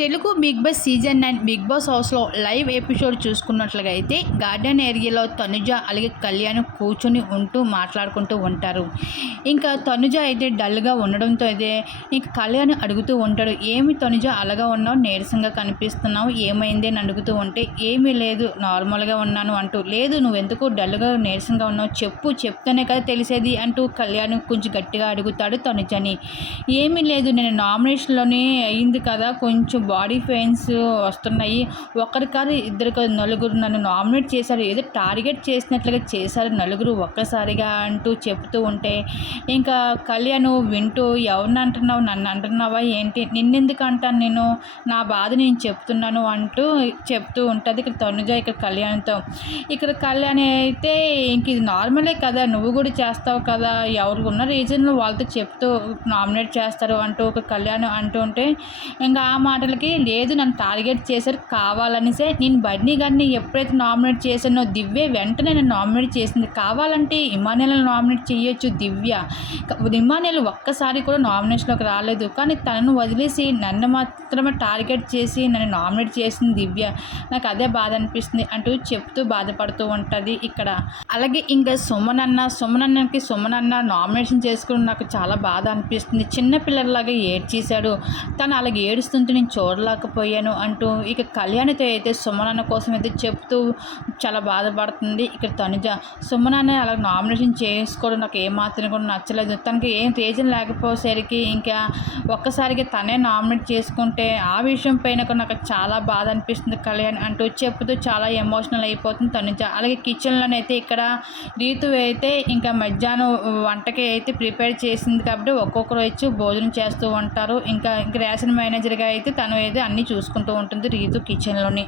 Telugu Bigg Boss season nine Bigg Boss హౌస్లో live episode చూసుకున్నట్లుగా అయితే గార్డెన్ ఏరియాలో తనుజ అలాగే కళ్యాణ్ కూర్చొని ఉంటూ మాట్లాడుకుంటూ ఉంటారు. ఇంకా తనుజ అయితే డల్గా ఉండడంతో అయితే ఇంకా కళ్యాణ్ అడుగుతూ ఉంటాడు ఏమి తనుజ అలాగా ఉన్నావు? నీరసంగా కనిపిస్తున్నావు? ఏమైంది? అని అడుగుతూ ఉంటే ఏమీ లేదు నార్మల్గా ఉన్నాను అంటూ లేదు నువ్వు ఎందుకు డల్గా నీరసంగా ఉన్నావు? చెప్పు చెప్తేనే కదా తెలిసేది అంటూ కళ్యాణ్ కొంచెం గట్టిగా అడుగుతాడు తనుజని. ఏమీ లేదు నేను నామినేషన్లోనే అయింది కదా కొంచెం బాడీ పెయిన్స్ వస్తున్నాయి. ఒకరి కాదు ఇద్దరు కాదు నలుగురు నన్ను నామినేట్ చేశారు. ఏదో టార్గెట్ చేసినట్లుగా చేశారు నలుగురు ఒక్కసారిగా అంటూ చెప్తూ ఉంటే ఇంకా కళ్యాణ్ వింటూ ఎవరిని అంటున్నావు? నన్ను అంటున్నావా? ఏంటి? నిన్నెందుకు అంటాను నేను? నా బాధ నేను చెప్తున్నాను అంటూ చెప్తూ ఉంటుంది. ఇక్కడ తనుజ ఇక్కడ కళ్యాణ్తో. ఇక్కడ కళ్యాణ్ అయితే ఇంక ఇది నార్మలే కదా నువ్వు కూడా చేస్తావు కదా ఎవరు ఉన్న రీజన్లో వాళ్ళతో చెప్తూ నామినేట్ చేస్తారు అంటూ ఒక కళ్యాణ్ అంటూ ఉంటే ఇంకా ఆ మాటలకి లేదు నన్ను టార్గెట్ చేశారు కావాలనిసే నేను బడ్నీ గారిని ఎప్పుడైతే నామినేట్ చేశానో దివ్య వెంటనే నేను నామినేట్ చేసింది. కావాలంటే ఇమానియల్ నామినేట్ చేయొచ్చు దివ్య. ఇమానియల్ ఒక్కసారి కూడా నామినేషన్లోకి రాలేదు. కానీ తనను వదిలేసి నన్ను మాత్రమే టార్గెట్ చేసి నన్ను నామినేట్ చేసింది దివ్య. నాకు అదే బాధ అనిపిస్తుంది అంటూ చెప్తూ బాధపడుతూ ఉంటుంది ఇక్కడ. అలాగే ఇంకా సుమన్ అన్న సుమన్ అన్నకి సుమన్ అన్న నామినేషన్ చేసుకుని నాకు చాలా బాధ అనిపిస్తుంది. చిన్న పిల్లలాగా ఏడ్చేశాడు. తను అలాగే ఏడుస్తుంటే నేను చూడలేకపోయాను అంటూ ఇక కళ్యాణితో అయితే సుమనాన్న కోసం అయితే చెప్తూ చాలా బాధపడుతుంది. ఇక్కడ తనుజ సుమనాన్న అలా నామినేషన్ చేసుకోవడం నాకు ఏమాత్రం కూడా నచ్చలేదు. తనకి ఏం రీజన్ లేకపోయేసరికి ఇంకా ఒక్కసారిగా తనే నామినేట్ చేసుకుంటే ఆ విషయం పైన కూడా నాకు చాలా బాధ అనిపిస్తుంది కళ్యాణ్ అంటూ చెప్తూ చాలా ఎమోషనల్ అయిపోతుంది తనుజ. అలాగే కిచెన్లోనైతే ఇక్కడ రీతు అయితే ఇంకా మధ్యాహ్నం వంటకి అయితే ప్రిపేర్ చేసింది కాబట్టి ఒక్కొక్కరు వచ్చి భోజనం చేస్తూ ఉంటారు. ఇంకా ఇంకా రేషన్ మేనేజర్గా అయితే తను అయితే అన్నీ చూసుకుంటూ ఉంటుంది రీతు కిచెన్లోని